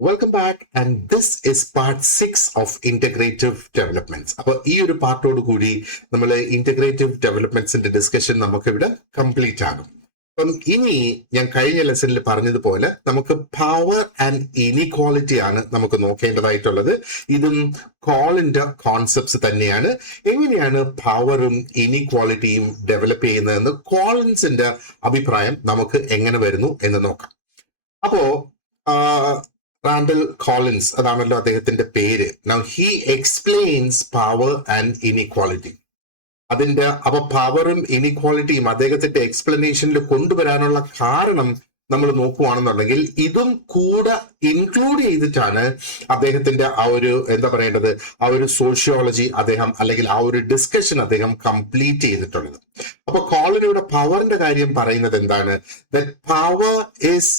Welcome back and this is part 6 of integrative developments. അപ്പോൾ ഈ ഒരു പാർട്ടോട് കൂടി നമ്മൾ ഇന്റഗ്രേറ്റീവ് ഡെവലപ്മെന്റ്സിന്റെ ഡിസ്കഷൻ നമുക്കിവിടെ കംപ്ലീറ്റ് ആകും. അപ്പം ഇനി ഞാൻ കഴിഞ്ഞ ലെസണിൽ പറഞ്ഞതുപോലെ നമുക്ക് പവർ ആൻഡ് ഇനിക്വാളിറ്റി ആണ് നമുക്ക് നോക്കേണ്ടതായിട്ടുള്ളത്. ഇതും കോളിന്റെ കോൺസെപ്റ്റ്സ് തന്നെയാണ്. എങ്ങനെയാണ് പവറും ഇനിക്വാളിറ്റിയും ഡെവലപ്പ് ചെയ്യുന്നതെന്ന് കോളിൻസിന്റെ അഭിപ്രായം നമുക്ക് എങ്ങനെ വരുന്നു എന്ന് നോക്കാം. അപ്പോ റാൻഡൽ കോളിൻസ്, അതാണല്ലോ അദ്ദേഹത്തിന്റെ പേര്. Now he explains power and inequality. അപ്പൊ പവറും ഇനിക്വാളിറ്റിയും അദ്ദേഹത്തിന്റെ എക്സ്പ്ലനേഷനിൽ കൊണ്ടുവരാനുള്ള കാരണം നമ്മൾ നോക്കുകയാണെന്നുണ്ടെങ്കിൽ ഇതും കൂടെ ഇൻക്ലൂഡ് ചെയ്തിട്ടാണ് അദ്ദേഹത്തിന്റെ ആ ഒരു ആ ഒരു സോഷ്യോളജി അദ്ദേഹം അല്ലെങ്കിൽ ആ ഒരു ഡിസ്കഷൻ അദ്ദേഹം കംപ്ലീറ്റ് ചെയ്തിട്ടുള്ളത്. അപ്പൊ കോളിനയുടെ പവറിന്റെ കാര്യം പറയുന്നത് എന്താണ്? That power is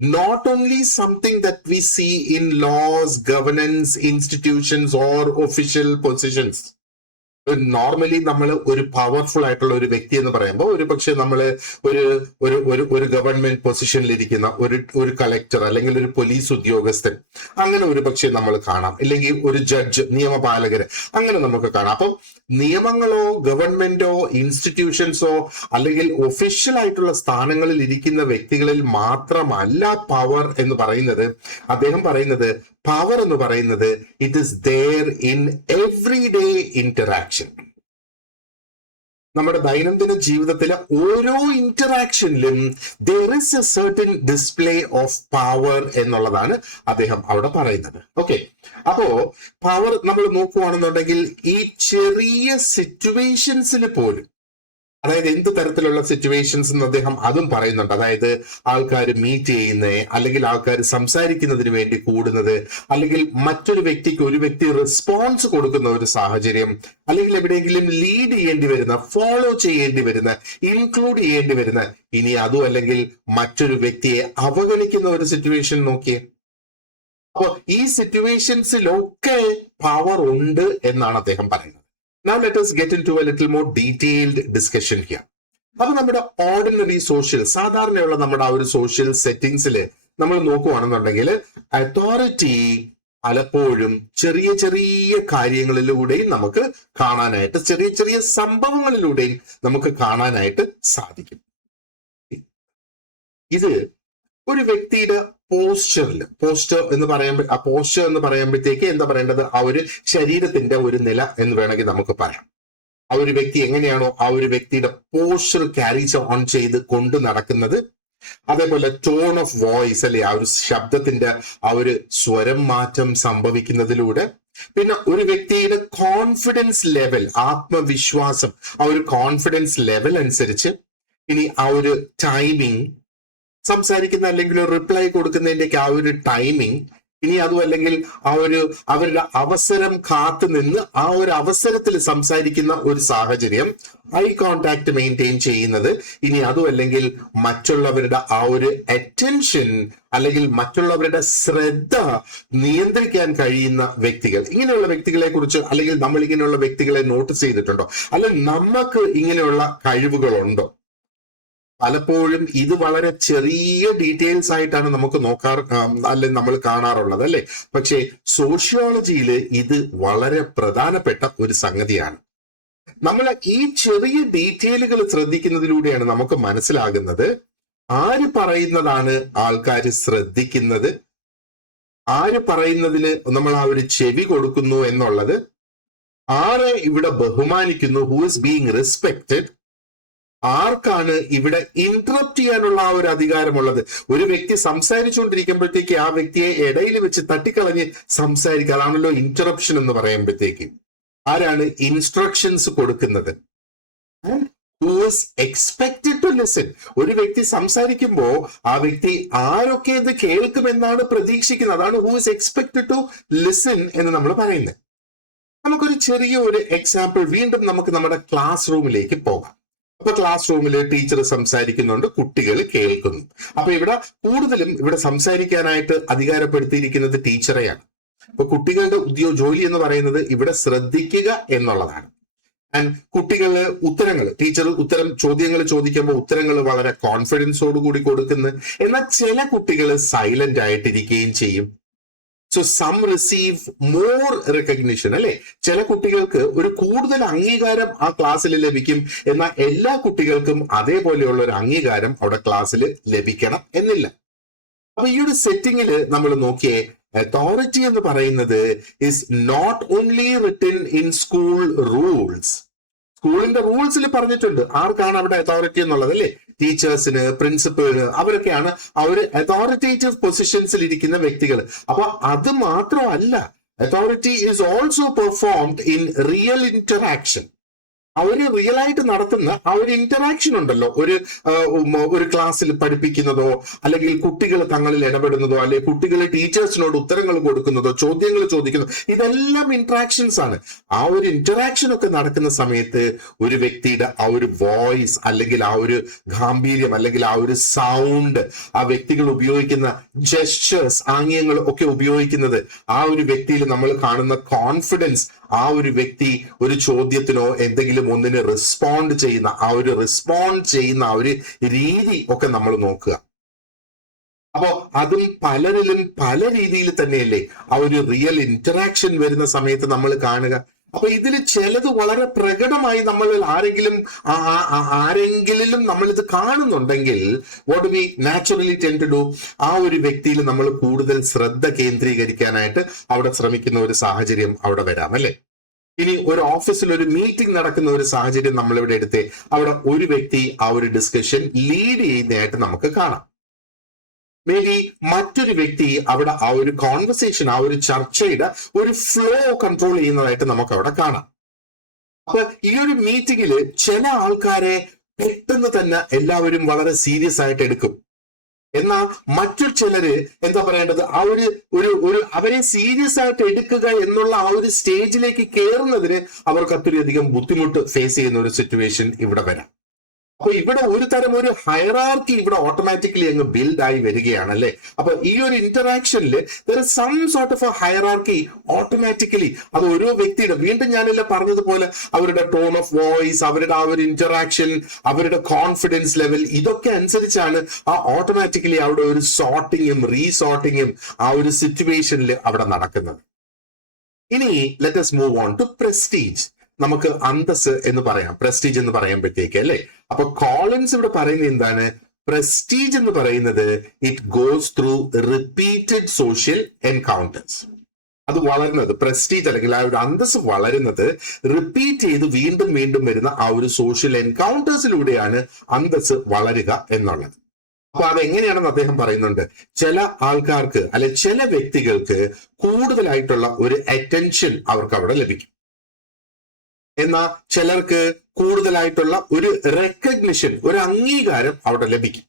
not only something that we see in laws, governance, institutions or official positions. Normally നമ്മൾ ഒരു പവർഫുൾ ആയിട്ടുള്ള ഒരു വ്യക്തി എന്ന് പറയുമ്പോൾ ഒരു പക്ഷെ നമ്മൾ ഒരു ഗവൺമെന്റ് പൊസിഷനിൽ ഇരിക്കുന്ന ഒരു കളക്ടർ അല്ലെങ്കിൽ ഒരു പോലീസ് ഉദ്യോഗസ്ഥൻ, അങ്ങനെ ഒരു പക്ഷെ നമ്മൾ കാണാം. അല്ലെങ്കിൽ ഒരു ജഡ്ജ്, നിയമപാലകര്, അങ്ങനെ നമുക്ക് കാണാം. അപ്പം നിയമങ്ങളോ ഗവൺമെന്റോ ഇൻസ്റ്റിറ്റ്യൂഷൻസോ അല്ലെങ്കിൽ ഒഫീഷ്യൽ ആയിട്ടുള്ള സ്ഥാനങ്ങളിൽ ഇരിക്കുന്ന വ്യക്തികളിൽ മാത്രമല്ല പവർ എന്ന് പറയുന്നത്. അദ്ദേഹം പറയുന്നത് പവർ എന്ന് പറയുന്നത് it is there in every day interaction. നമ്മുടെ ദൈനംദിന ജീവിതത്തിലെ ഓരോ ഇന്ററാക്ഷനിലും there is a certain display of power എന്നുള്ളതാണ് അദ്ദേഹം അവിടെ പറയുന്നത്. ഓക്കെ, അപ്പോ പവർ നമ്മൾ നോക്കുകയാണെന്നുണ്ടെങ്കിൽ ഈ ചെറിയ സിറ്റുവേഷൻസിൽ പോലും, അതായത് എന്ത് തരത്തിലുള്ള സിറ്റുവേഷൻസ് എന്ന് അദ്ദേഹം അതും പറയുന്നുണ്ട്. അതായത് ആൾക്കാർ മീറ്റ് ചെയ്യുന്നത്, അല്ലെങ്കിൽ ആൾക്കാർ സംസാരിക്കുന്നതിന് വേണ്ടി കൂടുന്നത്, അല്ലെങ്കിൽ മറ്റൊരു വ്യക്തിക്ക് ഒരു വ്യക്തി റെസ്പോൺസ് കൊടുക്കുന്ന ഒരു സാഹചര്യം, അല്ലെങ്കിൽ എവിടെയെങ്കിലും ലീഡ് ചെയ്യേണ്ടി വരുന്ന, ഫോളോ ചെയ്യേണ്ടി വരുന്ന, ഇൻക്ലൂഡ് ചെയ്യേണ്ടി വരുന്ന, ഇനി അതും അല്ലെങ്കിൽ മറ്റൊരു വ്യക്തിയെ അവഗണിക്കുന്ന ഒരു സിറ്റുവേഷൻ നോക്കിയേ. അപ്പൊ ഈ സിറ്റുവേഷൻസിലൊക്കെ പവർ ഉണ്ട് എന്നാണ് അദ്ദേഹം പറയുന്നത്. Now let us get into a little more detailed discussion here. അപ്പൊ നമ്മുടെ ഓർഡിനറി സോഷ്യൽ, സാധാരണയുള്ള നമ്മുടെ ആ ഒരു സോഷ്യൽ സെറ്റിംഗ്സിൽ നമ്മൾ നോക്കുകയാണെന്നുണ്ടെങ്കിൽ അതോറിറ്റി പലപ്പോഴും ചെറിയ ചെറിയ കാര്യങ്ങളിലൂടെയും നമുക്ക് കാണാനായിട്ട്, ചെറിയ ചെറിയ സംഭവങ്ങളിലൂടെയും നമുക്ക് കാണാനായിട്ട് സാധിക്കും. ഇത് ഒരു വ്യക്തിയുടെ പോസ്റ്റർ എന്ന് പറയുമ്പോഴത്തേക്ക് എന്താ പറയേണ്ടത്? ആ ഒരു ശരീരത്തിന്റെ ഒരു നില എന്ന് വേണമെങ്കിൽ നമുക്ക് പറയാം. ആ ഒരു വ്യക്തി എങ്ങനെയാണോ ആ ഒരു വ്യക്തിയുടെ പോസ്റ്റർ ക്യാരി ഓൺ ചെയ്ത് കൊണ്ടു നടക്കുന്നത്, അതേപോലെ ടോൺ ഓഫ് വോയിസ്, അല്ലെ ആ ഒരു ശബ്ദത്തിന്റെ ആ ഒരു സ്വരം മാറ്റം സംഭവിക്കുന്നതിലൂടെ, പിന്നെ ഒരു വ്യക്തിയുടെ കോൺഫിഡൻസ് ലെവൽ, ആത്മവിശ്വാസം, ആ ഒരു കോൺഫിഡൻസ് ലെവൽ അനുസരിച്ച് ഇനി ആ ഒരു ടൈമിങ്, സംസാരിക്കുന്ന അല്ലെങ്കിൽ റിപ്ലൈ കൊടുക്കുന്നതിന്റെ ആ ഒരു ടൈമിങ്, ഇനി അതും അല്ലെങ്കിൽ ആ ഒരു അവരുടെ അവസരം കാത്തു നിന്ന് ആ ഒരു അവസരത്തിൽ സംസാരിക്കുന്ന ഒരു സാഹചര്യം, ഐ കോണ്ടാക്ട് മെയിൻറ്റെയിൻ ചെയ്യുന്നത്, ഇനി അതും അല്ലെങ്കിൽ മറ്റുള്ളവരുടെ ആ ഒരു അറ്റൻഷൻ അല്ലെങ്കിൽ മറ്റുള്ളവരുടെ ശ്രദ്ധ നിയന്ത്രിക്കാൻ കഴിയുന്ന വ്യക്തികൾ. ഇങ്ങനെയുള്ള വ്യക്തികളെ കുറിച്ച് അല്ലെങ്കിൽ നമ്മൾ ഇങ്ങനെയുള്ള വ്യക്തികളെ നോട്ടീസ് ചെയ്തിട്ടുണ്ടോ? അല്ലെങ്കിൽ നമുക്ക് ഇങ്ങനെയുള്ള കഴിവുകളുണ്ടോ? പലപ്പോഴും ഇത് വളരെ ചെറിയ ഡീറ്റെയിൽസ് ആയിട്ടാണ് നമുക്ക് അല്ലെങ്കിൽ നമ്മൾ കാണാറുള്ളത്, അല്ലെ? പക്ഷേ സോഷ്യോളജിയിൽ ഇത് വളരെ പ്രധാനപ്പെട്ട ഒരു സംഗതിയാണ്. നമ്മൾ ഈ ചെറിയ ഡീറ്റെയിലുകൾ ശ്രദ്ധിക്കുന്നതിലൂടെയാണ് നമുക്ക് മനസ്സിലാകുന്നത് ആര് പറയുന്നതാണ് ആൾക്കാർ ശ്രദ്ധിക്കുന്നത്, ആര് പറയുന്നതിന് നമ്മൾ ആ ഒരു ചെവി കൊടുക്കുന്നു എന്നുള്ളത്, ആരെ ഇവിടെ ബഹുമാനിക്കുന്നു, ഹു ഇസ് ബീങ് റെസ്പെക്റ്റഡ്, ആർക്കാണ് ഇവിടെ ഇന്ററപ്റ്റ് ചെയ്യാനുള്ള ആ ഒരു അധികാരമുള്ളത്. ഒരു വ്യക്തി സംസാരിച്ചുകൊണ്ടിരിക്കുമ്പോഴത്തേക്ക് ആ വ്യക്തിയെ ഇടയിൽ വെച്ച് തട്ടിക്കളഞ്ഞ് സംസാരിക്കുക, അതാണല്ലോ ഇന്ററപ്ഷൻ എന്ന് പറയുമ്പോഴത്തേക്ക്. ആരാണ് ഇൻസ്ട്രക്ഷൻസ് കൊടുക്കുന്നത്? Who is expected to listen? ഒരു വ്യക്തി സംസാരിക്കുമ്പോൾ ആ വ്യക്തി ആരൊക്കെ ഇത് കേൾക്കുമെന്നാണ് പ്രതീക്ഷിക്കുന്നത്. അതാണ് who is expected to listen എന്ന് നമ്മൾ പറയുന്നത്. നമുക്കൊരു ചെറിയ ഒരു എക്സാമ്പിൾ വീണ്ടും നമുക്ക് നമ്മുടെ ക്ലാസ് റൂമിലേക്ക് പോകാം. അപ്പൊ ക്ലാസ് റൂമിൽ ടീച്ചർ സംസാരിക്കുന്നുണ്ട്, കുട്ടികൾ കേൾക്കുന്നു. അപ്പൊ കൂടുതലും ഇവിടെ സംസാരിക്കാനായിട്ട് അധികാരപ്പെടുത്തിയിരിക്കുന്നത് ടീച്ചറെയാണ്. അപ്പൊ കുട്ടികളുടെ ജോലി എന്ന് പറയുന്നത് ഇവിടെ ശ്രദ്ധിക്കുക എന്നുള്ളതാണ്. ആൻഡ് കുട്ടികള് ടീച്ചർ ചോദ്യങ്ങൾ ചോദിക്കുമ്പോൾ ഉത്തരങ്ങൾ വളരെ കോൺഫിഡൻസോട് കൂടി കൊടുക്കുന്നു. എന്നാൽ ചില കുട്ടികൾ സൈലന്റ് ആയിട്ടിരിക്കുകയും ചെയ്യും. So some receive more recognition അല്ലെ. ചില കുട്ടികൾക്ക് ഒരു കൂടുതൽ അംഗീകാരം ആ ക്ലാസ്സിൽ ലഭിക്കും, എന്നാൽ എല്ലാ കുട്ടികൾക്കും അതേപോലെയുള്ള ഒരു അംഗീകാരം അവിടെ ക്ലാസ്സിൽ ലഭിക്കണം എന്നില്ല. അപ്പൊ ഈ ഒരു സെറ്റിങ്ങിൽ നമ്മൾ നോക്കിയേ, അതോറിറ്റി എന്ന് പറയുന്നത് is not only written in school rules. സ്കൂളിന്റെ റൂൾസിൽ പറഞ്ഞിട്ടുണ്ട് ആർക്കാണ് അവിടെ അതോറിറ്റി എന്നുള്ളത് അല്ലേ. ടീച്ചേഴ്സിന്, പ്രിൻസിപ്പലിന്, അവരൊക്കെയാണ് അവർ അതോറിറ്റേറ്റീവ് പൊസിഷൻസിൽ ഇരിക്കുന്ന വ്യക്തികൾ. അപ്പൊ അത് മാത്രമല്ല, authority is also performed in real interaction. അവര് റിയൽ ആയിട്ട് നടത്തുന്ന ആ ഒരു ഇന്ററാക്ഷൻ ഉണ്ടല്ലോ, ഒരു ക്ലാസ്സിൽ പഠിപ്പിക്കുന്നതോ അല്ലെങ്കിൽ കുട്ടികൾ തങ്ങളിൽ ഇടപെടുന്നതോ അല്ലെങ്കിൽ കുട്ടികൾ ടീച്ചേഴ്സിനോട് ഉത്തരങ്ങൾ കൊടുക്കുന്നതോ ചോദ്യങ്ങൾ ചോദിക്കുന്നതോ, ഇതെല്ലാം ഇന്ററാക്ഷൻസ് ആണ്. ആ ഒരു ഇന്ററാക്ഷൻ ഒക്കെ നടക്കുന്ന സമയത്ത് ഒരു വ്യക്തിയുടെ ആ ഒരു വോയിസ് അല്ലെങ്കിൽ ആ ഒരു ഗാംഭീര്യം അല്ലെങ്കിൽ ആ ഒരു സൗണ്ട്, ആ വ്യക്തികൾ ഉപയോഗിക്കുന്ന ജെസ്റ്റേഴ്സ്, ആംഗ്യങ്ങൾ ഒക്കെ ഉപയോഗിക്കുന്നത്, ആ ഒരു വ്യക്തിയിൽ നമ്മൾ കാണുന്ന കോൺഫിഡൻസ്, ആ ഒരു വ്യക്തി ഒരു ചോദ്യത്തിനോ എന്തെങ്കിലും ഒന്നിന് റെസ്പോണ്ട് ചെയ്യുന്ന ആ ഒരു രീതി ഒക്കെ നമ്മൾ നോക്കുക. അപ്പോ അതും പലരിലും പല രീതിയിൽ തന്നെയല്ലേ ആ ഒരു റിയൽ ഇന്ററാക്ഷൻ വരുന്ന സമയത്ത് നമ്മൾ കാണുക. അപ്പൊ ഇതിൽ ചിലത് വളരെ പ്രകടമായി നമ്മൾ ആരെങ്കിലും നമ്മൾ ഇത് കാണുന്നുണ്ടെങ്കിൽ what we naturally tend to do, ആ ഒരു വ്യക്തിയിൽ നമ്മൾ കൂടുതൽ ശ്രദ്ധ കേന്ദ്രീകരിക്കാനായിട്ട് അവിടെ ശ്രമിക്കുന്ന ഒരു സാഹചര്യം അവിടെ വരാം അല്ലെ. ഇനി ഒരു ഓഫീസിൽ ഒരു മീറ്റിംഗ് നടക്കുന്ന ഒരു സാഹചര്യം നമ്മളിവിടെ എടുത്തേ, അവിടെ ഒരു വ്യക്തി ആ ഒരു ഡിസ്കഷൻ ലീഡ് ചെയ്യുന്നതായിട്ട് നമുക്ക് കാണാം. മേ ബി മറ്റൊരു വ്യക്തി അവിടെ ആ ഒരു കോൺവെർസേഷൻ, ആ ഒരു ചർച്ചയുടെ ഒരു ഫ്ലോ കൺട്രോൾ ചെയ്യുന്നതായിട്ട് നമുക്ക് അവിടെ കാണാം. അപ്പൊ ഈ ഒരു മീറ്റിംഗിൽ ചില ആൾക്കാരെ പെട്ടെന്ന് തന്നെ എല്ലാവരും വളരെ സീരിയസ് ആയിട്ട് എടുക്കും. എന്നാൽ മറ്റു ചിലര് എന്താ പറയേണ്ടത്, ആ ഒരു അവരെ സീരിയസ് ആയിട്ട് എടുക്കുക എന്നുള്ള ആ ഒരു സ്റ്റേജിലേക്ക് കയറുന്നതിന് അവർക്ക് അത്രയധികം ബുദ്ധിമുട്ട് ഫേസ് ചെയ്യുന്ന ഒരു സിറ്റുവേഷൻ ഇവിടെ വരാം. അപ്പൊ ഇവിടെ ഒരു തരം ഒരു ഹയറാർക്കി ഇവിടെ ഓട്ടോമാറ്റിക്കലി അങ്ങ് ബിൽഡ് ആയി വരികയാണ് അല്ലെ. അപ്പൊ ഈ ഒരു ഇന്ററാക്ഷനിൽ there is some sort of a hierarchy automatically. അത് ഓരോ വ്യക്തിയുടെ, വീണ്ടും ഞാനെല്ലാം പറഞ്ഞതുപോലെ അവരുടെ ടോൺ ഓഫ് വോയിസ്, അവരുടെ ആ ഒരു ഇന്ററാക്ഷൻ, അവരുടെ കോൺഫിഡൻസ് ലെവൽ, ഇതൊക്കെ അനുസരിച്ചാണ് ആ ഓട്ടോമാറ്റിക്കലി അവിടെ ഒരു സോർട്ടിങ്ങും റീസോർട്ടിങ്ങും ആ ഒരു സിറ്റുവേഷനിൽ അവിടെ നടക്കുന്നത്. ഇനി let us move on to prestige. നമുക്ക് അന്തസ് എന്ന് പറയാം, പ്രസ്റ്റീജ് എന്ന് പറയുമ്പോഴത്തേക്ക് അല്ലെ. അപ്പൊ കോളിൻസ് ഇവിടെ പറയുന്നത് എന്താണ്, പ്രസ്റ്റീജ് എന്ന് പറയുന്നത് it goes through repeated social encounters. അത് വളരുന്നത്, പ്രസ്റ്റീജ് അല്ലെങ്കിൽ ആ ഒരു അന്തസ് വളരുന്നത് റിപ്പീറ്റ് ചെയ്ത് വീണ്ടും വീണ്ടും വരുന്ന ആ ഒരു സോഷ്യൽ എൻകൗണ്ടേഴ്സിലൂടെയാണ് അന്തസ് വളരുക എന്നുള്ളത്. അപ്പൊ അതെങ്ങനെയാണെന്ന് അദ്ദേഹം പറയുന്നുണ്ട്. ചില ആൾക്കാർക്ക് അല്ലെ ചില വ്യക്തികൾക്ക് കൂടുതലായിട്ടുള്ള ഒരു അറ്റൻഷൻ അവർക്ക് അവിടെ ലഭിക്കും, എന്നാൽ ചിലർക്ക് കൂടുതലായിട്ടുള്ള ഒരു റെക്കഗ്നിഷൻ, ഒരു അംഗീകാരം അവിടെ ലഭിക്കും.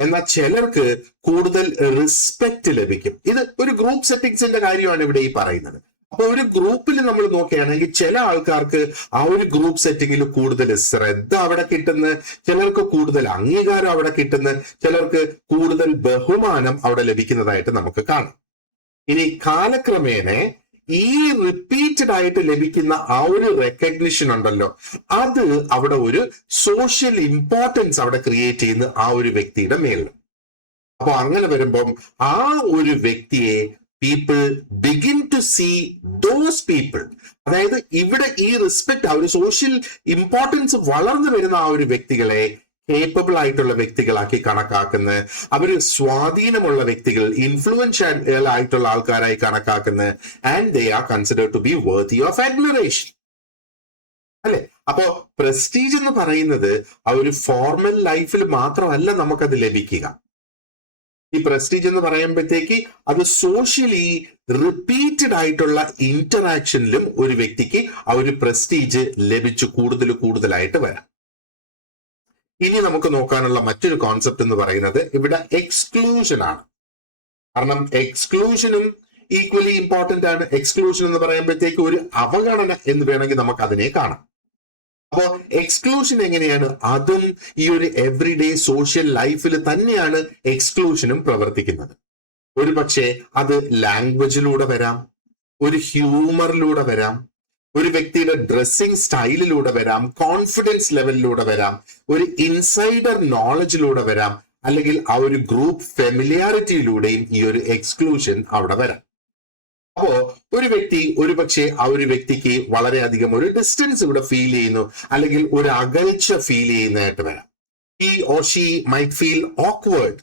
എന്നാൽ ചിലർക്ക് കൂടുതൽ റെസ്പെക്ട് ലഭിക്കും. ഇത് ഒരു ഗ്രൂപ്പ് സെറ്റിംഗ്സിന്റെ കാര്യമാണ് ഇവിടെ ഈ പറയുന്നത്. അപ്പൊ ഒരു ഗ്രൂപ്പിൽ നമ്മൾ നോക്കുകയാണെങ്കിൽ ചില ആൾക്കാർക്ക് ആ ഒരു ഗ്രൂപ്പ് സെറ്റിംഗിൽ കൂടുതൽ ശ്രദ്ധ അവിടെ കിട്ടുന്നു, ചിലർക്ക് കൂടുതൽ അംഗീകാരം അവിടെ കിട്ടുന്നു, ചിലർക്ക് കൂടുതൽ ബഹുമാനം അവിടെ ലഭിക്കുന്നതായിട്ട് നമുക്ക് കാണാം. ഇനി കാലക്രമേണ ഈ റിപ്പീറ്റഡ് ആയിട്ട് ലഭിക്കുന്ന ആ ഒരു റെക്കഗ്നിഷൻ ഉണ്ടല്ലോ, അത് അവിടെ ഒരു സോഷ്യൽ ഇമ്പോർട്ടൻസ് അവിടെ ക്രിയേറ്റ് ചെയ്യുന്ന ആ ഒരു വ്യക്തിയുടെ മേലിൽ. അപ്പൊ അങ്ങനെ വരുമ്പം ആ ഒരു വ്യക്തിയെ people begin to see those people, അതായത് ഇവിടെ ഈ റെസ്പെക്ട്, ആ ഒരു സോഷ്യൽ ഇമ്പോർട്ടൻസ് വളർന്നു വരുന്ന ആ ഒരു വ്യക്തികളെ കേപ്പബിൾ ആയിട്ടുള്ള വ്യക്തികളാക്കി കണക്കാക്കുന്ന, അവര് സ്വാധീനമുള്ള വ്യക്തികൾ, ഇൻഫ്ലുവൻഷ്യൽ ആയിട്ടുള്ള ആൾക്കാരായി കണക്കാക്കുന്ന, and they are considered to be worthy of admiration അല്ലെ. അപ്പോ പ്രസ്റ്റീജ് എന്ന് പറയുന്നത് ആ ഒരു ഫോർമൽ ലൈഫിൽ മാത്രമല്ല നമുക്കത് ലഭിക്കുക. ഈ പ്രസ്റ്റീജ് എന്ന് പറയുമ്പോഴത്തേക്ക് അത് സോഷ്യലി റിപ്പീറ്റഡ് ആയിട്ടുള്ള ഇന്ററാക്ഷനിലും ഒരു വ്യക്തിക്ക് ആ ഒരു പ്രസ്റ്റീജ് ലഭിച്ചു കൂടുതലായിട്ട് വരാം. ഇനി നമുക്ക് നോക്കാനുള്ള മറ്റൊരു കോൺസെപ്റ്റ് എന്ന് പറയുന്നത് ഇവിടെ എക്സ്ക്ലൂഷൻ ആണ്. കാരണം എക്സ്ക്ലൂഷനും ഈക്വലി ഇമ്പോർട്ടന്റ് ആണ്. എക്സ്ക്ലൂഷൻ എന്ന് പറയുമ്പോഴത്തേക്ക് ഒരു അവഗണന എന്ന് വേണമെങ്കിൽ നമുക്ക് അതിനെ കാണാം. അപ്പോ എക്സ്ക്ലൂഷൻ എങ്ങനെയാണ്, അതും ഈ ഒരു എവറിഡേ സോഷ്യൽ ലൈഫിൽ തന്നെയാണ് എക്സ്ക്ലൂഷനും പ്രവർത്തിക്കുന്നത്. ഒരു പക്ഷേ അത് ലാംഗ്വേജിലൂടെ വരാം, ഒരു ഹ്യൂമറിലൂടെ വരാം, ഒരു വ്യക്തിയുടെ ഡ്രസ്സിംഗ് സ്റ്റൈലിലൂടെ വരാം, കോൺഫിഡൻസ് ലെവലിലൂടെ വരാം, ഒരു ഇൻസൈഡർ നോളജിലൂടെ വരാം, അല്ലെങ്കിൽ ആ ഒരു ഗ്രൂപ്പ് ഫെമിലിയാരിറ്റിയിലൂടെയും ഈ ഒരു എക്സ്ക്ലൂഷൻ അവിടെ വരാം. അപ്പോ ഒരു വ്യക്തി ഒരുപക്ഷെ ആ ഒരു വ്യക്തിക്ക് വളരെയധികം ഒരു ഡിസ്റ്റൻസ് ഇവിടെ ഫീൽ ചെയ്യുന്നു, അല്ലെങ്കിൽ ഒരു അകൽച്ച ഫീൽ ചെയ്യുന്നതായിട്ട് വരാം. He or she might feel awkward,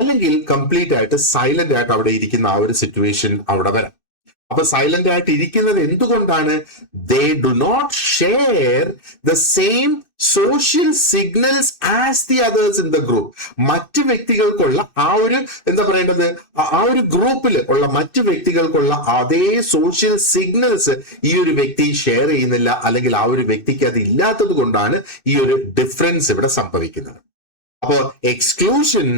അല്ലെങ്കിൽ കംപ്ലീറ്റ് ആയിട്ട് സൈലന്റ് ആയിട്ട് അവിടെ ഇരിക്കുന്ന ആ ഒരു സിറ്റുവേഷൻ അവിടെ വരാം. അപ്പൊ സൈലന്റ് ആയിട്ട് ഇരിക്കുന്നത് എന്തുകൊണ്ടാണ്? They do not share the same social signals as the others in the group. മറ്റു വ്യക്തികൾക്കുള്ള ആ ഒരു എന്താ പറയേണ്ടത്, ആ ഒരു ഗ്രൂപ്പിൽ ഉള്ള മറ്റു വ്യക്തികൾക്കുള്ള അതേ സോഷ്യൽ സിഗ്നൽസ് ഈ ഒരു വ്യക്തി ഷെയർ ചെയ്യുന്നില്ല, അല്ലെങ്കിൽ ആ ഒരു വ്യക്തിക്ക് അത് ഇല്ലാത്തത് കൊണ്ടാണ് ഈ ഒരു ഡിഫറൻസ് ഇവിടെ സംഭവിക്കുന്നത്. അപ്പോൾ exclusion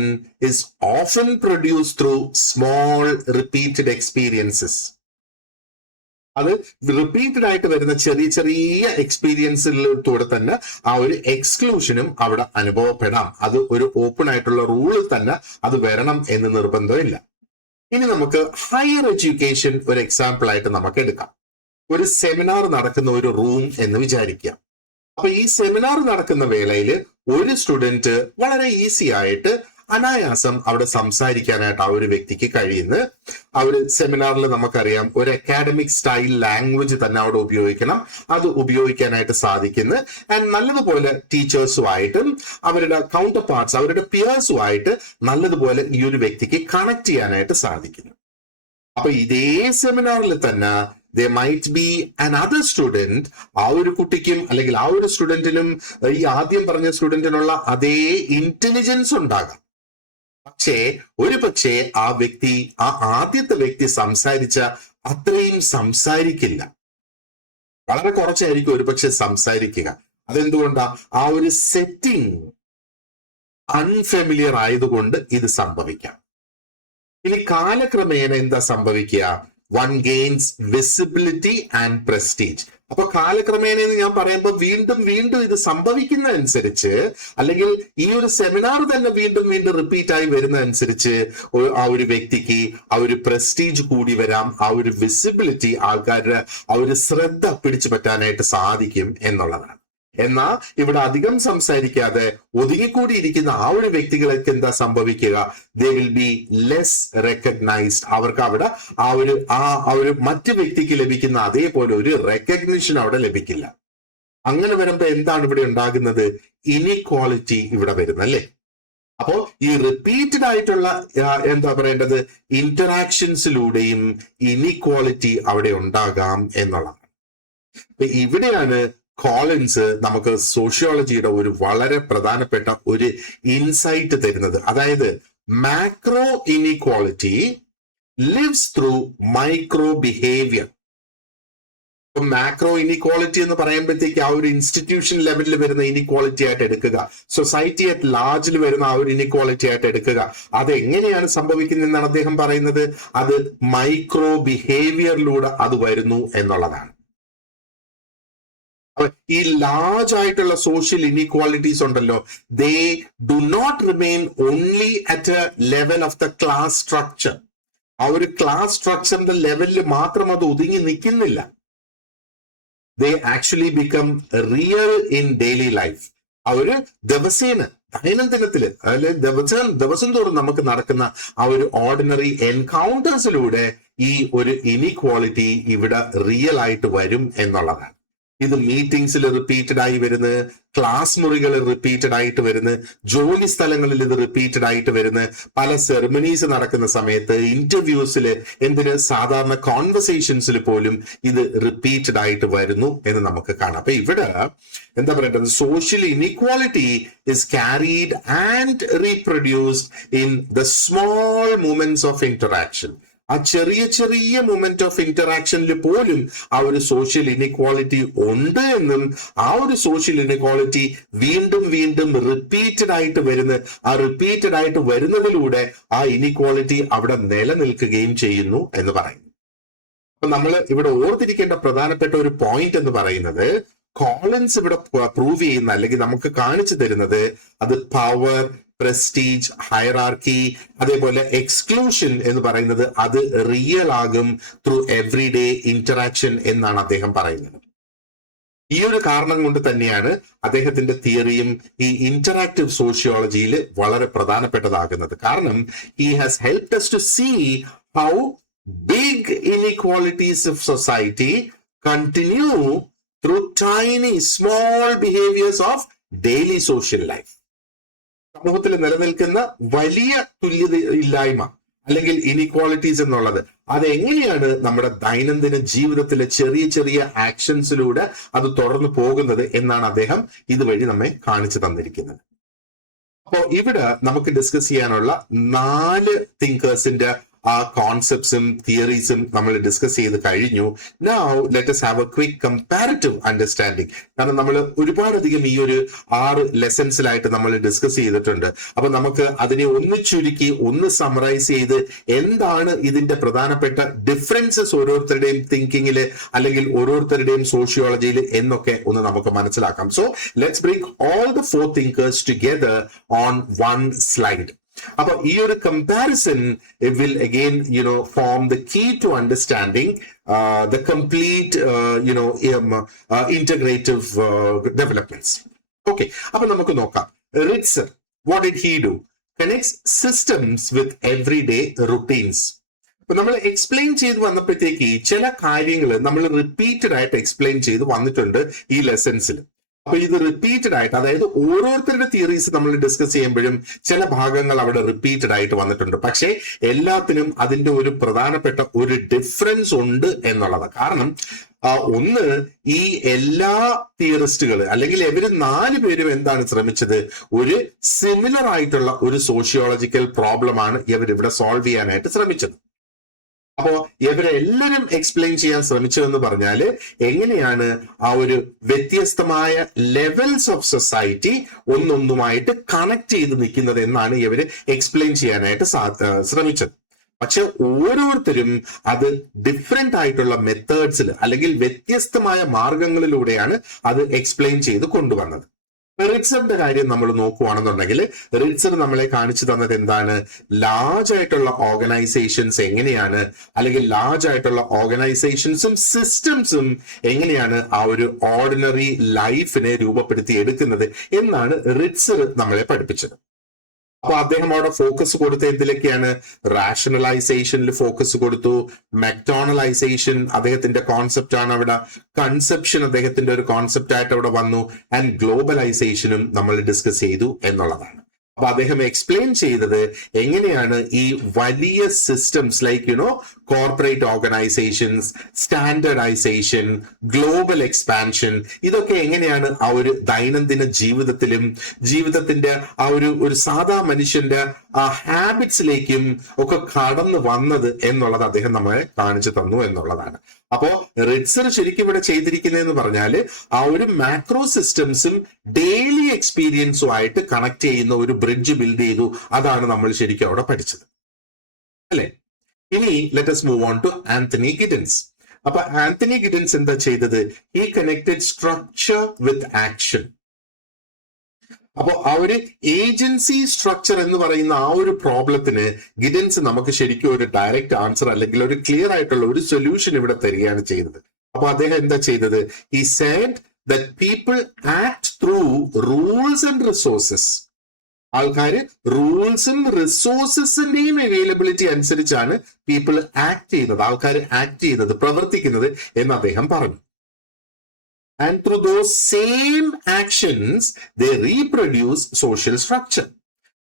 is often produce through small repeated experiences. അത് റിപ്പീറ്റഡ് ആയിട്ട് വരുന്ന ചെറിയ ചെറിയ എക്സ്പീരിയൻസിലൂടെ തന്നെ ആ ഒരു എക്സ്ക്ലൂഷനും അവിടെ അനുഭവപ്പെടാം. അത് ഒരു ഓപ്പൺ ആയിട്ടുള്ള റൂളിൽ തന്നെ അത് വരണം എന്ന് നിർബന്ധമില്ല. ഇനി നമുക്ക് ഹയർ എഡ്യൂക്കേഷൻ ഒരു എക്സാമ്പിൾ ആയിട്ട് നമുക്ക് എടുക്കാം. ഒരു സെമിനാർ നടക്കുന്ന ഒരു റൂം എന്ന് വിചാരിക്കുക. അപ്പൊ ഈ സെമിനാർ നടക്കുന്ന വേളയിൽ ഒരു സ്റ്റുഡന്റ് വളരെ ഈസി ആയിട്ട് അനായാസം അവിടെ സംസാരിക്കാനായിട്ട് ആ ഒരു വ്യക്തിക്ക് കഴിയുന്നു. ആ ഒരു സെമിനാറിൽ നമുക്കറിയാം ഒരു അക്കാഡമിക് സ്റ്റൈൽ ലാംഗ്വേജ് തന്നെ അവിടെ ഉപയോഗിക്കണം, അത് ഉപയോഗിക്കാനായിട്ട് സാധിക്കുന്നു. ആൻഡ് നല്ലതുപോലെ ടീച്ചേഴ്സുമായിട്ടും അവരുടെ കൗണ്ടർ പാർട്സ്, അവരുടെ പിയേഴ്സുമായിട്ട് നല്ലതുപോലെ ഈ ഒരു വ്യക്തിക്ക് കണക്ട് ചെയ്യാനായിട്ട് സാധിക്കുന്നു. അപ്പൊ ഇതേ സെമിനാറിൽ തന്നെ there might be another student, ആ ഒരു കുട്ടിക്കും അല്ലെങ്കിൽ ആ ഒരു സ്റ്റുഡന്റിനും ഈ ആദ്യം പറഞ്ഞ സ്റ്റുഡന്റിനുള്ള അതേ ഇന്റലിജൻസ് ഉണ്ടാകാം. പക്ഷേ ഒരു പക്ഷേ ആ വ്യക്തി, ആ ആദ്യത്തെ വ്യക്തി സംസാരിച്ച അത്രയും സംസാരിക്കില്ല, വളരെ കുറച്ചായിരിക്കും ഒരു പക്ഷെ സംസാരിക്കുക. അതെന്തുകൊണ്ടാ? ആ ഒരു സെറ്റിംഗ് അൺഫെമിലിയർ ആയതുകൊണ്ട് ഇത് സംഭവിക്കാം. ഇനി കാലക്രമേണ എന്താ സംഭവിക്കുക? One gains visibility and prestige. അപ്പൊ കാലക്രമേണ എന്ന് ഞാൻ പറയുമ്പോൾ വീണ്ടും വീണ്ടും ഇത് സംഭവിക്കുന്ന അനുസരിച്ച്, അല്ലെങ്കിൽ ഈ ഒരു സെമിനാർ തന്നെ വീണ്ടും വീണ്ടും റിപ്പീറ്റ് ആയി വരുന്ന അനുസരിച്ച് ആ ഒരു വ്യക്തിക്ക് ആ ഒരു പ്രസ്റ്റീജ് കൂടി വരാം, ആ ഒരു വിസിബിലിറ്റി, ആൾക്കാരുടെ ആ ഒരു ശ്രദ്ധ പിടിച്ചു പറ്റാനായിട്ട് സാധിക്കും എന്നുള്ളതാണ്. എന്നാ ഇവിടെ അധികം സംസാരിക്കാതെ ഒതുങ്ങിക്കൂടിയിരിക്കുന്ന ആ ഒരു വ്യക്തികൾക്ക് എന്താ സംഭവിക്കുക? They will be less recognised. അവർക്ക് അവിടെ ആ ഒരു മറ്റു വ്യക്തിക്ക് ലഭിക്കുന്ന അതേപോലെ ഒരു റെക്കഗ്നിഷൻ അവിടെ ലഭിക്കില്ല. അങ്ങനെ വരുമ്പോ എന്താണ് ഇവിടെ ഉണ്ടാകുന്നത്? ഇനിക്വാളിറ്റി ഇവിടെ വരുന്നല്ലേ. അപ്പോ ഈ റിപ്പീറ്റഡ് ആയിട്ടുള്ള എന്താ പറയേണ്ടത്, ഇന്ററാക്ഷൻസിലൂടെയും ഇനിക്വാളിറ്റി അവിടെ ഉണ്ടാകാം എന്നുള്ളതാണ്. ഇവിടെയാണ് കോളിൻസ് നമുക്ക് സോഷ്യോളജിയുടെ ഒരു വളരെ പ്രധാനപ്പെട്ട ഒരു ഇൻസൈറ്റ് തരുന്നത്. അതായത് macro inequality lives through micro behaviour. Macro inequality എന്ന് പറയുമ്പോഴത്തേക്ക് ആ ഒരു ഇൻസ്റ്റിറ്റ്യൂഷൻ ലെവലിൽ വരുന്ന ഇനിക്വാളിറ്റി ആയിട്ട് എടുക്കുക, സൊസൈറ്റി അറ്റ് ലാർജിൽ വരുന്ന ആ ഒരു ഇനിക്വാളിറ്റി ആയിട്ട് എടുക്കുക. അത് എങ്ങനെയാണ് സംഭവിക്കുന്നതെന്നാണ് അദ്ദേഹം പറയുന്നത്. അത് മൈക്രോ ബിഹേവിയറിലൂടെ അത് വരുന്നു എന്നുള്ളതാണ്. ഈ ലാർജ് ആയിട്ടുള്ള സോഷ്യൽ ഇനീക്വാളിറ്റീസ് ഉണ്ടല്ലോ, they do not remain only at a level of the class structure. ആ ഒരു ക്ലാസ് സ്ട്രക്ചറിന്റെ ലെവലിൽ മാത്രം അത് ഒതുങ്ങി നിൽക്കുന്നില്ല. They actually become real in daily life. ആ ഒരു ദിവസേന ദൈനംദിനത്തില്, അല്ലെങ്കിൽ ദിവസം തോറും നമുക്ക് നടക്കുന്ന ആ ഒരു ഓർഡിനറി എൻകൗണ്ടേഴ്സിലൂടെ ഈ ഒരു ഇനീക്വാളിറ്റി ഇവിടെ റിയൽ ആയിട്ട് വരും എന്നുള്ളതാണ്. ഇത് മീറ്റിംഗ്സിൽ റിപ്പീറ്റഡ് ആയി വരുന്നത്, ക്ലാസ് മുറികളിൽ റിപ്പീറ്റഡ് ആയിട്ട് വരുന്നത്, ജോലി സ്ഥലങ്ങളിൽ ഇത് റിപ്പീറ്റഡ് ആയിട്ട് വരുന്നത്, പല സെറമണീസ് നടക്കുന്ന സമയത്ത്, ഇന്റർവ്യൂസിൽ, എന്തിന് സാധാരണ കോൺവെർസേഷൻസിൽ പോലും ഇത് റിപ്പീറ്റഡ് ആയിട്ട് വരുന്നു എന്ന് നമുക്ക് കാണാം. അപ്പൊ ഇവിടെ എന്താ പറയേണ്ടത്, social inequality is carried and reproduced in the small moments of interaction. ആ ചെറിയ ചെറിയ മൊമെന്റ് ഓഫ് ഇന്ററാക്ഷനിൽ പോലും ആ ഒരു സോഷ്യൽ ഇനീക്വാളിറ്റി ഉണ്ട് എന്നും, ആ ഒരു സോഷ്യൽ ഇനീക്വാളിറ്റി വീണ്ടും വീണ്ടും റിപ്പീറ്റഡ് ആയിട്ട് ആ റിപ്പീറ്റഡ് ആയിട്ട് വരുന്നതിലൂടെ ആ ഇനീക്വാളിറ്റി അവിടെ നിലനിൽക്കുകയും ചെയ്യുന്നു എന്ന് പറയുന്നു. അപ്പൊ നമ്മൾ ഇവിടെ ഓർത്തിരിക്കേണ്ട പ്രധാനപ്പെട്ട ഒരു പോയിന്റ് എന്ന് പറയുന്നത്, കോളിൻസ് ഇവിടെ പ്രൂവ് ചെയ്യുന്ന, അല്ലെങ്കിൽ നമുക്ക് കാണിച്ചു തരുന്നത്, അത് പവർ, പ്രസ്റ്റീജ്, ഹയറാർക്കി, അതേപോലെ എക്സ്ക്ലൂഷൻ എന്ന് പറയുന്നത് അത് റിയൽ ആകും ത്രൂ എവറി ഡേ ഇന്ററാക്ഷൻ എന്നാണ് അദ്ദേഹം പറയുന്നത്. ഈ ഒരു കാരണം കൊണ്ട് തന്നെയാണ് അദ്ദേഹത്തിന്റെ തിയറിയും ഈ ഇന്ററാക്റ്റീവ് സോഷ്യോളജിയിൽ വളരെ പ്രധാനപ്പെട്ടതാകുന്നത്. കാരണം he has helped us to see how big inequalities of society continue through tiny small behaviors of daily social life. സമൂഹത്തിൽ നിലനിൽക്കുന്ന വലിയ തുല്യത ഇല്ലായ്മ അല്ലെങ്കിൽ ഇനിക്വാളിറ്റീസ് എന്നുള്ളത് അതെങ്ങനെയാണ് നമ്മുടെ ദൈനംദിന ജീവിതത്തിലെ ചെറിയ ചെറിയ ആക്ഷൻസിലൂടെ അത് തുടർന്നു പോകുന്നത് എന്നാണ് അദ്ദേഹം ഇതുവഴി നമ്മെ കാണിച്ചു തന്നിരിക്കുന്നത്. അപ്പോൾ ഇവിടെ നമുക്ക് ഡിസ്കസ് ചെയ്യാനുള്ള 4 തിങ്കേഴ്സിന്റെ ആ കോൺസെപ്റ്റ്സും തിയറീസും നമ്മൾ ഡിസ്കസ് ചെയ്ത് കഴിഞ്ഞു. Now let us have A quick comparative understanding. കാരണം നമ്മൾ ഒരുപാടധികം ഈ ഒരു 6 ലെസൺസിലായിട്ട് നമ്മൾ ഡിസ്കസ് ചെയ്തിട്ടുണ്ട്. അപ്പൊ നമുക്ക് അതിനെ ഒന്ന് ചുരുക്കി ഒന്ന് സമറൈസ് ചെയ്ത് എന്താണ് ഇതിന്റെ പ്രധാനപ്പെട്ട ഡിഫറൻസസ് ഓരോരുത്തരുടെയും തിങ്കിങ്ങില് അല്ലെങ്കിൽ ഓരോരുത്തരുടെയും സോഷ്യോളജിയിൽ എന്നൊക്കെ ഒന്ന് നമുക്ക് മനസ്സിലാക്കാം. So let's bring all the 4 thinkers together on 1 slide. അപ്പൊ ഈ ഒരു comparison will again form the key to understanding the complete integrative developments. Okay, അപ്പൊ നമുക്ക് നോക്കാം. Ritzer, what did he do? Connects systems with everyday routines. അപ്പൊ നമ്മൾ explain ചെയ്ത് വന്നപ്പോഴത്തേക്ക് ചില കാര്യങ്ങൾ നമ്മൾ റിപ്പീറ്റഡ് ആയിട്ട് എക്സ്പ്ലെയിൻ ചെയ്ത് വന്നിട്ടുണ്ട് ഈ ലെസൺസിൽ. അപ്പൊ ഇത് റിപ്പീറ്റഡ് ആയിട്ട്, അതായത് ഓരോരുത്തരുടെ തിയറീസ് നമ്മൾ ഡിസ്കസ് ചെയ്യുമ്പോഴും ചില ഭാഗങ്ങൾ അവിടെ റിപ്പീറ്റഡ് ആയിട്ട് വന്നിട്ടുണ്ട്. പക്ഷേ എല്ലാത്തിനും അതിന്റെ ഒരു പ്രധാനപ്പെട്ട ഒരു ഡിഫറൻസ് ഉണ്ട് എന്നുള്ളതാണ്. കാരണം ഒന്ന്, ഈ എല്ലാ തിയറിസ്റ്റുകൾ അല്ലെങ്കിൽ ഇവര് 4 പേരും എന്താണ് ശ്രമിച്ചത്? ഒരു സിമിലർ ആയിട്ടുള്ള ഒരു സോഷ്യോളജിക്കൽ പ്രോബ്ലമാണ് ഇവരിവിടെ സോൾവ് ചെയ്യാനായിട്ട് ശ്രമിച്ചത്. അപ്പോ ഇവരെല്ലാരും എക്സ്പ്ലെയിൻ ചെയ്യാൻ ശ്രമിച്ചതെന്ന് പറഞ്ഞാല് എങ്ങനെയാണ് ആ ഒരു വ്യത്യസ്തമായ ലെവൽസ് ഓഫ് സൊസൈറ്റി ഒന്നൊന്നുമായിട്ട് കണക്ട് ചെയ്ത് നിൽക്കുന്നത് എന്നാണ് ഇവര് എക്സ്പ്ലെയിൻ ചെയ്യാനായിട്ട് ശ്രമിച്ചത്. പക്ഷെ ഓരോരുത്തരും അത് ഡിഫറെന്റ് ആയിട്ടുള്ള മെത്തേഡ്സിൽ അല്ലെങ്കിൽ വ്യത്യസ്തമായ മാർഗങ്ങളിലൂടെയാണ് അത് എക്സ്പ്ലെയിൻ ചെയ്ത് കൊണ്ടുവന്നത്. റിറ്റ്സറിന്റെ കാര്യം നമ്മൾ നോക്കുകയാണെന്നുണ്ടെങ്കിൽ റിറ്റ്സർ നമ്മളെ കാണിച്ചു തന്നത് എന്താണ്? ലാർജ് ആയിട്ടുള്ള ഓർഗനൈസേഷൻസ് എങ്ങനെയാണ്, അല്ലെങ്കിൽ ലാർജ് ആയിട്ടുള്ള ഓർഗനൈസേഷൻസും സിസ്റ്റംസും എങ്ങനെയാണ് ആ ഒരു ഓർഡിനറി ലൈഫിനെ രൂപപ്പെടുത്തി എടുക്കുന്നത് എന്നാണ് റിറ്റ്സർ നമ്മളെ പഠിപ്പിച്ചത്. അപ്പൊ അദ്ദേഹം അവിടെ ഫോക്കസ് കൊടുത്ത എന്തിലൊക്കെയാണ്? റാഷണലൈസേഷനിൽ ഫോക്കസ് കൊടുത്തു. മെക്ഡോണലൈസേഷൻ അദ്ദേഹത്തിന്റെ കോൺസെപ്റ്റ് ആണ് അവിടെ. കൺസെപ്ഷൻ അദ്ദേഹത്തിന്റെ ഒരു കോൺസെപ്റ്റ് ആയിട്ട് അവിടെ വന്നു. ആൻഡ് ഗ്ലോബലൈസേഷനും നമ്മൾ ഡിസ്കസ് ചെയ്തു എന്നുള്ളതാണ്. അപ്പൊ അദ്ദേഹം എക്സ്പ്ലെയിൻ ചെയ്തത് എങ്ങനെയാണ് ഈ വലിയ systems like corporate organisations, standardisation, global expansion, ഇതൊക്കെ എങ്ങനെയാണ് ആ ഒരു ദൈനംദിന ജീവിതത്തിന്റെ ആ ഒരു സാധാ മനുഷ്യന്റെ ആ ഹാബിറ്റ്സിലേക്കും ഒക്കെ കടന്നു വന്നത് എന്നുള്ളത് അദ്ദേഹം നമ്മളെ കാണിച്ചു തന്നു എന്നുള്ളതാണ്. അപ്പോ റിറ്റ്സർ ശരിക്കും ഇവിടെ ചെയ്തിരിക്കുന്നതെന്ന് പറഞ്ഞാല് ആ ഒരു മാക്രോ സിസ്റ്റംസും ഡെയിലി എക്സ്പീരിയൻസും ആയിട്ട് കണക്ട് ചെയ്യുന്ന ഒരു ബ്രിഡ്ജ് ബിൽഡ് ചെയ്തു. അതാണ് നമ്മൾ ശരിക്കും അവിടെ പഠിച്ചത്, അല്ലെ? ഇനി let us move on to Anthony Giddens. അപ്പൊ ആന്റണി ഗിഡൻസ് എന്താ ചെയ്തത്? He connected structure with action. അപ്പോ ആ ഒരു ഏജൻസി സ്ട്രക്ചർ എന്ന് പറയുന്ന ആ ഒരു പ്രോബ്ലത്തിന് ഗിഡൻസ് നമുക്ക് ശരിക്കും ഒരു ഡയറക്റ്റ് ആൻസർ അല്ലെങ്കിൽ ഒരു ക്ലിയർ ആയിട്ടുള്ള ഒരു സൊല്യൂഷൻ ഇവിടെ തരികയാണ് ചെയ്തത്. അപ്പൊ അദ്ദേഹം എന്താ ചെയ്തത്? He said that people act through rules and resources. ആൾക്കാര് റൂൾസും റിസോഴ്സസിന്റെയും അവൈലബിലിറ്റി അനുസരിച്ചാണ് പീപ്പിൾ ആക്ട് ചെയ്യുന്നത്, ആൾക്കാർ ആക്ട് ചെയ്യുന്നത്, പ്രവർത്തിക്കുന്നത് എന്ന് അദ്ദേഹം പറഞ്ഞു. And through those same actions, they reproduce social structure.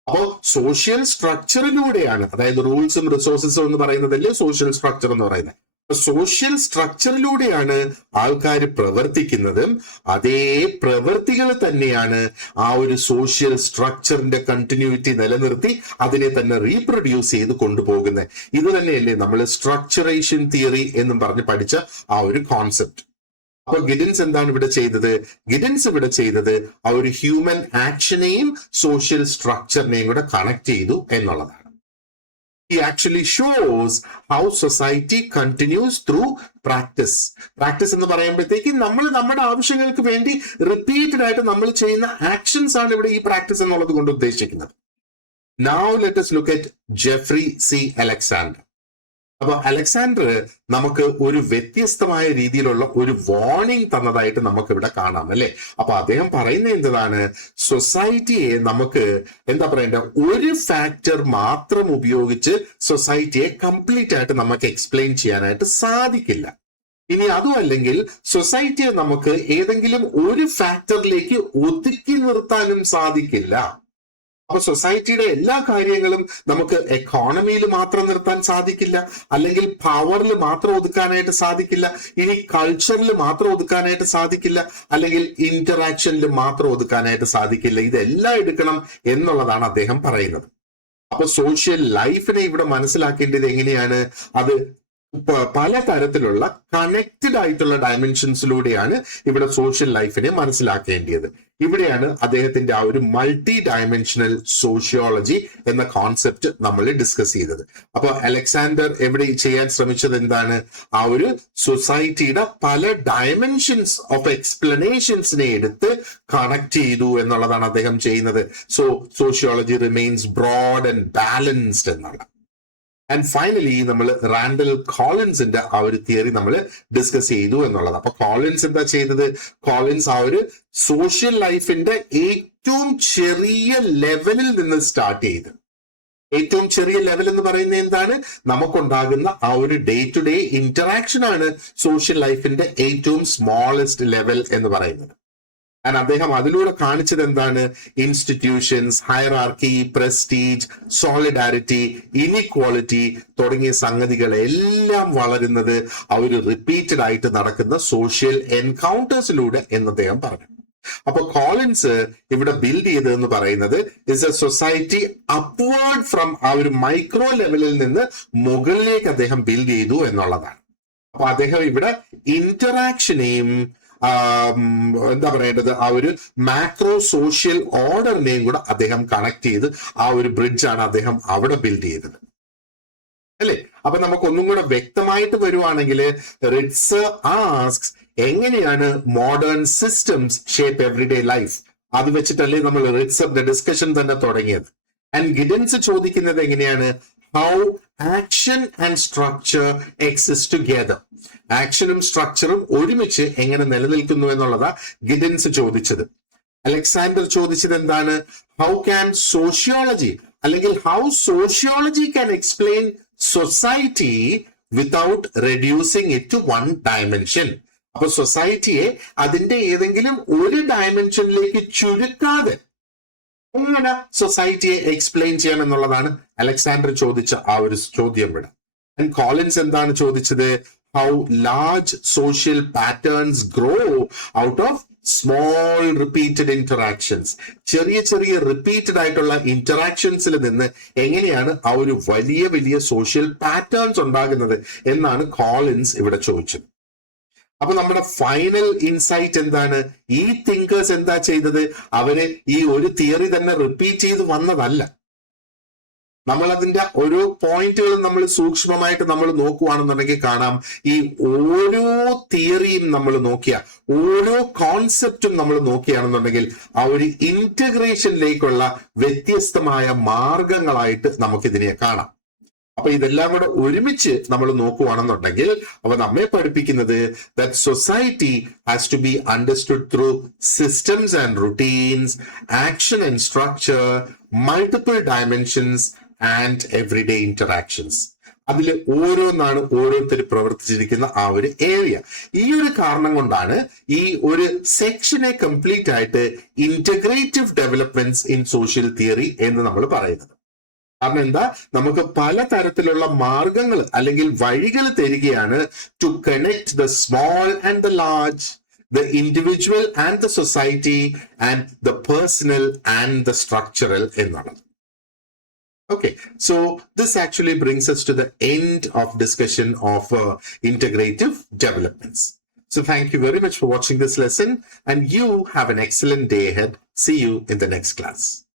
അപ്പോ സോഷ്യൽ സ്ട്രക്ചറിലൂടെയാണ്, അതായത് റൂൾസും റിസോഴ്സസും എന്ന് പറയുന്നതല്ലേ സോഷ്യൽ സ്ട്രക്ചർ എന്ന് പറയുന്നത്. സോഷ്യൽ സ്ട്രക്ചറിലൂടെയാണ് ആൾക്കാർ പ്രവർത്തിക്കുന്നതും അതേ പ്രവൃത്തികൾ തന്നെയാണ് ആ ഒരു സോഷ്യൽ സ്ട്രക്ചറിന്റെ കണ്ടിന്യൂറ്റി നിലനിർത്തി അതിനെ തന്നെ റീപ്രൊഡ്യൂസ് ചെയ്ത് കൊണ്ടുപോകുന്നത്. ഇത് തന്നെയല്ലേ നമ്മൾ സ്ട്രക്ചറേഷൻ തിയറി എന്നും പറഞ്ഞ് പഠിച്ച ആ ഒരു കോൺസെപ്റ്റ്. അപ്പൊ ഗിഡൻസ് എന്താണ് ഇവിടെ ചെയ്തത്? ഗിഡൻസ് ഇവിടെ ചെയ്തത് ആ ഒരു ഹ്യൂമൻ ആക്ഷനെയും സോഷ്യൽ സ്ട്രക്ചറിനെയും കൂടെ കണക്ട് ചെയ്തു എന്നുള്ളതാണ്. He actually shows how society continues through practice. Practice എന്ന് പറയുമ്പോഴത്തേക്ക് നമ്മൾ നമ്മുടെ ആവശ്യങ്ങൾക്ക് വേണ്ടി റിപ്പീറ്റഡ് ആയിട്ട് നമ്മൾ ചെയ്യുന്ന ആക്ഷൻസ് ആണ് ഇവിടെ ഈ പ്രാക്ടീസ് എന്നുള്ളത് കൊണ്ട് ഉദ്ദേശിക്കുന്നത്. Now let us look at Jeffrey C. Alexander. അപ്പൊ അലക്സാണ്ടർ നമുക്ക് ഒരു വ്യത്യസ്തമായ രീതിയിലുള്ള ഒരു വാർണിംഗ് തന്നതായിട്ട് നമുക്ക് ഇവിടെ കാണാം അല്ലെ. അപ്പൊ അദ്ദേഹം പറയുന്നത് എന്താണ്, സൊസൈറ്റിയെ നമുക്ക് എന്താ പറയണ്ട, ഒരു ഫാക്ടർ മാത്രം ഉപയോഗിച്ച് സൊസൈറ്റിയെ കംപ്ലീറ്റ് ആയിട്ട് നമുക്ക് എക്സ്പ്ലെയിൻ ചെയ്യാനായിട്ട് സാധിക്കില്ല. ഇനി അതും അല്ലെങ്കിൽ സൊസൈറ്റിയെ നമുക്ക് ഏതെങ്കിലും ഒരു ഫാക്ടറിലേക്ക് ഒതുക്കി നിർത്താനും സാധിക്കില്ല. അപ്പൊ സൊസൈറ്റിയുടെ എല്ലാ കാര്യങ്ങളും നമുക്ക് എക്കോണമിയിൽ മാത്രം നിർത്താൻ സാധിക്കില്ല, അല്ലെങ്കിൽ പവറിൽ മാത്രം ഒതുക്കാനായിട്ട് സാധിക്കില്ല, ഇനി കൾച്ചറിൽ മാത്രം ഒതുക്കാനായിട്ട് സാധിക്കില്ല, അല്ലെങ്കിൽ ഇന്ററാക്ഷനിൽ മാത്രം ഒതുക്കാനായിട്ട് സാധിക്കില്ല. ഇതെല്ലാം എടുക്കണം എന്നുള്ളതാണ് അദ്ദേഹം പറയുന്നത്. അപ്പൊ സോഷ്യൽ ലൈഫിനെ ഇവിടെ മനസ്സിലാക്കേണ്ടത് എങ്ങനെയാണ്, അത് പല തരത്തിലുള്ള കണക്റ്റഡ് ആയിട്ടുള്ള ഡയമെൻഷൻസിലൂടെയാണ് ഇവിടെ സോഷ്യൽ ലൈഫിനെ മനസ്സിലാക്കേണ്ടത്. ഇവിടെയാണ് അദ്ദേഹത്തിന്റെ ആ ഒരു മൾട്ടി ഡയമെൻഷണൽ സോഷ്യോളജി എന്ന കോൺസെപ്റ്റ് നമ്മൾ ഡിസ്കസ് ചെയ്തത്. അപ്പൊ അലക്സാണ്ടർ എവിടെ ചെയ്യാൻ ശ്രമിച്ചത് എന്താണ്, ആ ഒരു സൊസൈറ്റിയുടെ പല ഡയമെൻഷൻസ് ഓഫ് എക്സ്പ്ലനേഷൻസിനെ എടുത്ത് കണക്ട് ചെയ്തു എന്നുള്ളതാണ് അദ്ദേഹം ചെയ്യുന്നത്. So sociology remains broad and balanced എന്നുള്ള. ആൻഡ് ഫൈനലി നമ്മൾ റാൻഡൽ കോളിൻസിന്റെ ആ ഒരു തിയറി നമ്മൾ ഡിസ്കസ് ചെയ്തു എന്നുള്ളത്. അപ്പൊ കോളിൻസ് എന്താ ചെയ്തത്, കോളിൻസ് ആ ഒരു സോഷ്യൽ ലൈഫിന്റെ ഏറ്റവും ചെറിയ ലെവലിൽ നിന്ന് സ്റ്റാർട്ട് ചെയ്ത്, ഏറ്റവും ചെറിയ ലെവൽ എന്ന് പറയുന്നത് എന്താണ്, നമുക്കുണ്ടാകുന്ന ആ ഒരു ഡേ ടു ഡേ ഇന്ററാക്ഷൻ ആണ് സോഷ്യൽ ലൈഫിന്റെ ഏറ്റവും സ്മോളസ്റ്റ് ലെവൽ എന്ന് പറയുന്നത്. ആൻഡ് അദ്ദേഹം അതിലൂടെ കാണിച്ചത് എന്താണ്, institutions, hierarchy, prestige, solidarity, inequality തുടങ്ങിയ സംഗതികളെല്ലാം വളരുന്നത് ആ ഒരു റിപ്പീറ്റഡ് ആയിട്ട് നടക്കുന്ന സോഷ്യൽ എൻകൗണ്ടേഴ്സിലൂടെ എന്ന് അദ്ദേഹം പറഞ്ഞു. അപ്പൊ കോളിൻസ് ഇവിടെ ബിൽഡ് ചെയ്തതെന്ന് പറയുന്നത് is A society upward from ആ ഒരു മൈക്രോ ലെവലിൽ നിന്ന് മുകളിലേക്ക് അദ്ദേഹം ബിൽഡ് ചെയ്തു എന്നുള്ളതാണ്. അപ്പൊ അദ്ദേഹം ഇവിടെ ഇന്ററാക്ഷനെയും എന്താ പറയേണ്ടത്, ആ ഒരു മാക്രോ സോഷ്യൽ ഓർഡറിനെയും കൂടെ അദ്ദേഹം കണക്ട് ചെയ്ത് ആ ഒരു ബ്രിഡ്ജാണ് അദ്ദേഹം അവിടെ ബിൽഡ് ചെയ്തത് അല്ലേ. അപ്പൊ നമുക്ക് ഒന്നും കൂടെ വ്യക്തമായിട്ട് വരുവാണെങ്കിൽ, റിറ്റ്സ് ആസ്ക്സ് എങ്ങനെയാണ് modern systems shape everyday life, അത് വെച്ചിട്ടല്ലേ നമ്മൾ റിറ്റ്സിന്റെ ഡിസ്കഷൻ തന്നെ തുടങ്ങിയത്. ആൻഡ് ഗിഡൻസ് ചോദിക്കുന്നത് എങ്ങനെയാണ്, how action and structure exist together, ആക്ഷനും സ്ട്രക്ചറും ഒരുമിച്ച് എങ്ങനെ നിലനിൽക്കുന്നു എന്നുള്ളതാ ഗിഡൻസ് ചോദിച്ചത്. അലക്സാണ്ടർ ചോദിച്ചത് എന്താണ്, ഹൗ ക്യാൻ സോഷ്യോളജി അല്ലെങ്കിൽ how sociology can explain society without reducing it to one dimension. അപ്പൊ സൊസൈറ്റിയെ അതിന്റെ ഏതെങ്കിലും ഒരു ഡയമെൻഷനിലേക്ക് ചുരുക്കാതെ എങ്ങനെ സൊസൈറ്റിയെ എക്സ്പ്ലെയിൻ ചെയ്യാം എന്നുള്ളതാണ് അലക്സാണ്ടർ ചോദിച്ച ആ ഒരു ചോദ്യം ഇവിടെ. ആൻഡ് കോളിൻസ് എന്താണ് ചോദിച്ചത്, how large social patterns grow out of small repeated interactions. ചെറിയ ചെറിയ റിപ്പീറ്റഡ് ആയിട്ടുള്ള ഇന്ററാക്ഷൻസിൽ നിന്ന് എങ്ങനെയാണ് ആ ഒരു വലിയ വലിയ സോഷ്യൽ പാറ്റേൺസ് ഉണ്ടാകുന്നത് എന്നാണ് കോളിൻസ് ഇവിടെ ചോദിച്ചത്. അപ്പൊ നമ്മുടെ ഫൈനൽ ഇൻസൈറ്റ് എന്താണ്, ഈ തിങ്കേഴ്സ് എന്താ ചെയ്തത്, അവര് ഈ ഒരു തിയറി തന്നെ റിപ്പീറ്റ് ചെയ്ത് വന്നതല്ല. നമ്മൾ അതിന്റെ ഓരോ പോയിന്റുകളും നമ്മൾ സൂക്ഷ്മമായിട്ട് നമ്മൾ നോക്കുകയാണെന്നുണ്ടെങ്കിൽ കാണാം, ഈ ഓരോ തിയറിയും നമ്മൾ നോക്കിയ, ഓരോ കോൺസെപ്റ്റും നമ്മൾ നോക്കുകയാണെന്നുണ്ടെങ്കിൽ ആ ഒരു ഇന്റഗ്രേഷനിലേക്കുള്ള വ്യത്യസ്തമായ മാർഗങ്ങളായിട്ട് നമുക്കിതിനെ കാണാം. അപ്പൊ ഇതെല്ലാം കൂടെ ഒരുമിച്ച് നമ്മൾ നോക്കുകയാണെന്നുണ്ടെങ്കിൽ അവ നമ്മെ പഠിപ്പിക്കുന്നത് that society has to be understood through systems and routines, action and structure, multiple dimensions and everyday interactions. അതിൽ ഓരോന്നാണ് ഓരോരുത്തർ പ്രവർത്തിച്ചിരിക്കുന്ന ആ ഒരു ഏരിയ. ഈ ഒരു കാരണം കൊണ്ടാണ് ഈ ഒരു സെക്ഷനെ കംപ്ലീറ്റ് ആയിട്ട് integrative developments in social theory എന്ന് നമ്മൾ പറയുന്നത്. കാരണം എന്താ, നമുക്ക് പല തരത്തിലുള്ള മാർഗങ്ങൾ അല്ലെങ്കിൽ വഴികൾ തരികയാണ് to connect the small and the large, the individual and the society, and the personal and the structural എന്നുള്ളത്. Okay, so this actually brings us to the end of discussion of integrative developments. So thank you very much for watching this lesson, and you have an excellent day ahead. See you in the next class.